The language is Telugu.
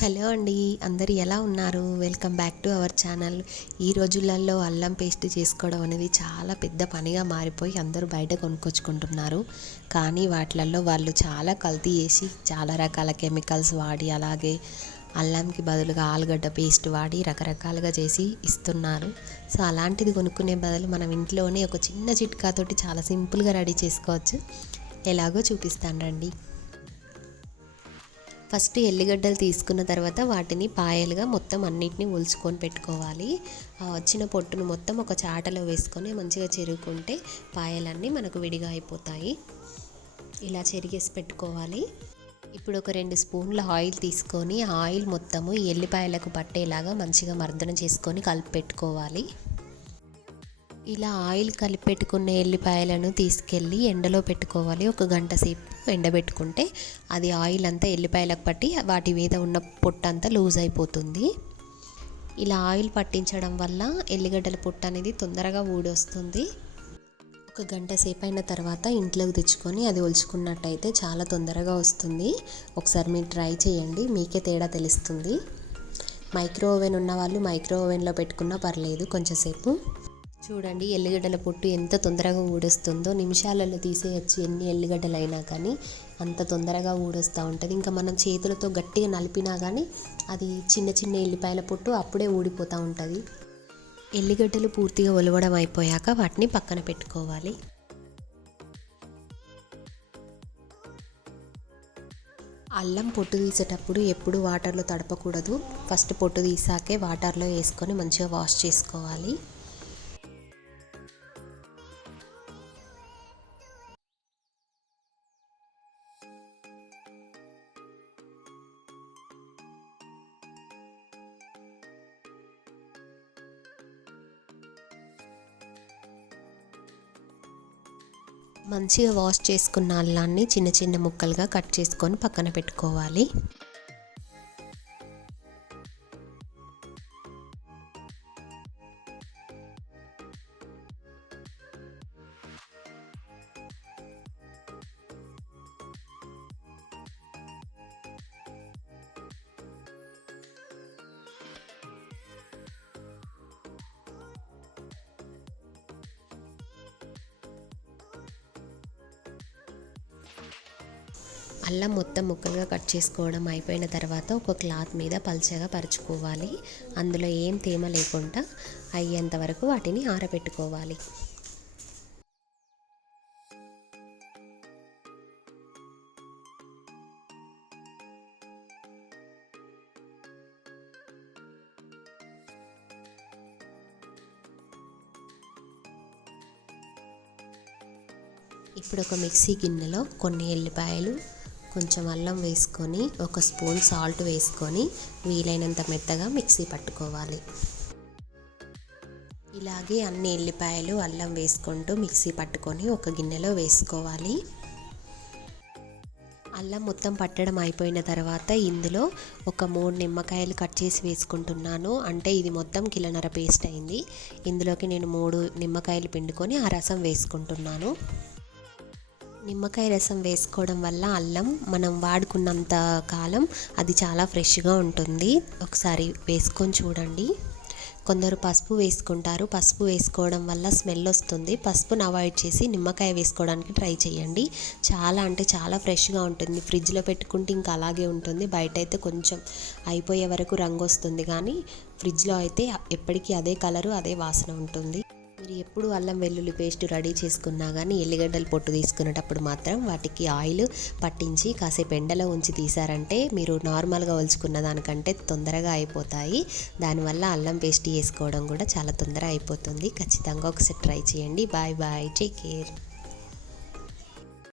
హలో అండి అందరు ఎలా ఉన్నారు? Welcome back to our channel. ఈ రోజులలో అల్లం పేస్ట్ చేసుకోవడం అనేది చాలా పెద్ద పనిగా మారిపోయి అందరూ బయట కొనుక్కొచ్చుకుంటున్నారు. కానీ వాటిలలో వాళ్ళు చాలా కల్తీ చేసి చాలా రకాల కెమికల్స్ వాడి అలాగే అల్లంకి బదులుగా ఆలుగడ్డ పేస్ట్ వాడి రకరకాలుగా చేసి ఇస్తున్నారు. సో అలాంటిది కొనుక్కునే బదులు మనం ఇంట్లోనే ఒక చిన్న చిట్కాతోటి చాలా సింపుల్గా రెడీ చేసుకోవచ్చు. ఎలాగో చూపిస్తాను రండి. ఫస్ట్ ఎల్లిగడ్డలు తీసుకున్న తర్వాత వాటిని పాయలుగా మొత్తం అన్నిటినీ ఒలుచుకొని పెట్టుకోవాలి. వచ్చిన పొట్టును మొత్తం ఒక చాటలో వేసుకొని మంచిగా చెరుకుంటే పాయలన్నీ మనకు విడిగా అయిపోతాయి. ఇలా చెరిగేసి పెట్టుకోవాలి. ఇప్పుడు ఒక రెండు స్పూన్ల ఆయిల్ తీసుకొని ఆయిల్ మొత్తము ఎల్లిపాయలకు పట్టేలాగా మంచిగా మర్దన చేసుకొని కలిపి పెట్టుకోవాలి. ఇలా ఆయిల్ కలిపెట్టుకున్న ఎల్లిపాయలను తీసుకెళ్ళి ఎండలో పెట్టుకోవాలి. ఒక గంట సేపు ఎండబెట్టుకుంటే అది ఆయిల్ అంతా ఎల్లిపాయలకు పట్టి వాటి మీద ఉన్న పొట్టంతా లూజ్ అయిపోతుంది. ఇలా ఆయిల్ పట్టించడం వల్ల ఎల్లిగడ్డల పొట్టు అనేది తొందరగా ఊడొస్తుంది. ఒక గంట సేపు అయిన తర్వాత ఇంట్లోకి తెచ్చుకొని అది ఒలుచుకున్నట్టయితే చాలా తొందరగా వస్తుంది. ఒకసారి మీరు ట్రై చేయండి మీకే తేడా తెలుస్తుంది. మైక్రో ఓవెన్ ఉన్న వాళ్ళు మైక్రో ఓవెన్లో పెట్టుకున్నా పర్లేదు కొంచెంసేపు చూడండి ఎల్లిగడ్డల పొట్టు ఎంత తొందరగా ఊడొస్తుందో. నిమిషాలలో తీసేయచ్చు ఎన్ని ఎల్లిగడ్డలు అయినా కానీ. అంత తొందరగా ఊడొస్తూ ఉంటుంది. ఇంకా మనం చేతులతో గట్టిగా నలిపినా కానీ అది చిన్న చిన్న ఎల్లిపాయల పొట్టు అప్పుడే ఊడిపోతూ ఉంటుంది. ఎల్లిగడ్డలు పూర్తిగా ఒలవడం అయిపోయాక వాటిని పక్కన పెట్టుకోవాలి. అల్లం పొట్టు తీసేటప్పుడు ఎప్పుడు వాటర్లో తడపకూడదు. ఫస్ట్ పొట్టు తీసాకే వాటర్లో వేసుకొని మంచిగా వాష్ చేసుకోవాలి. మంచిగా వాష్ చేసుకున్న అల్లాన్ని చిన్న చిన్న ముక్కలుగా కట్ చేసుకొని పక్కన పెట్టుకోవాలి. అల్లం మొత్తం ముక్కలుగా కట్ చేసుకోవడం అయిపోయిన తర్వాత ఒక క్లాత్ మీద పల్చగా పరుచుకోవాలి. అందులో ఏం తేమ లేకుండా అయ్యేంత వరకు వాటిని ఆరబెట్టుకోవాలి. ఇప్పుడు ఒక మిక్సీ గిన్నెలో కొన్ని ఎల్లిపాయలు కొంచెం అల్లం వేసుకొని ఒక స్పూన్ సాల్ట్ వేసుకొని వీలైనంత మెత్తగా మిక్సీ పట్టుకోవాలి. ఇలాగే అన్ని ఎల్లిపాయలు అల్లం వేసుకుంటూ మిక్సీ పట్టుకొని ఒక గిన్నెలో వేసుకోవాలి. అల్లం మొత్తం పట్టడం అయిపోయిన తర్వాత ఇందులో ఒక మూడు నిమ్మకాయలు కట్ చేసి వేసుకుంటున్నాను. అంటే ఇది మొత్తం కిలోన్నర పేస్ట్ అయింది. ఇందులోకి నేను మూడు నిమ్మకాయలు పిండుకొని ఆ రసం వేసుకుంటున్నాను. నిమ్మకాయ రసం వేసుకోవడం వల్ల అల్లం మనం వాడుకున్నంత కాలం అది చాలా ఫ్రెష్గా ఉంటుంది. ఒకసారి వేసుకొని చూడండి. కొందరు పసుపు వేసుకుంటారు. పసుపు వేసుకోవడం వల్ల స్మెల్ వస్తుంది. పసుపును అవాయిడ్ చేసి నిమ్మకాయ వేసుకోవడానికి ట్రై చేయండి. చాలా అంటే చాలా ఫ్రెష్గా ఉంటుంది. ఫ్రిడ్జ్లో పెట్టుకుంటే ఇంకా అలాగే ఉంటుంది. బయట అయితే కొంచెం అయిపోయే వరకు రంగు వస్తుంది కానీ ఫ్రిడ్జ్లో అయితే ఎప్పటికీ అదే కలరు అదే వాసన ఉంటుంది. మీరు ఎప్పుడు అల్లం వెల్లుల్లి పేస్ట్ రెడీ చేసుకున్నా కానీ ఎల్లిగడ్డలు పొట్టు తీసుకునేటప్పుడు మాత్రం వాటికి ఆయిల్ పట్టించి కాసేపు ఎండలో ఉంచి తీసారంటే మీరు నార్మల్గా ఒలుచుకున్న దానికంటే తొందరగా అయిపోతాయి. దానివల్ల అల్లం పేస్ట్ వేసుకోవడం కూడా చాలా తొందర అయిపోతుంది. ఖచ్చితంగా ఒకసారి ట్రై చేయండి. Bye bye. Take care.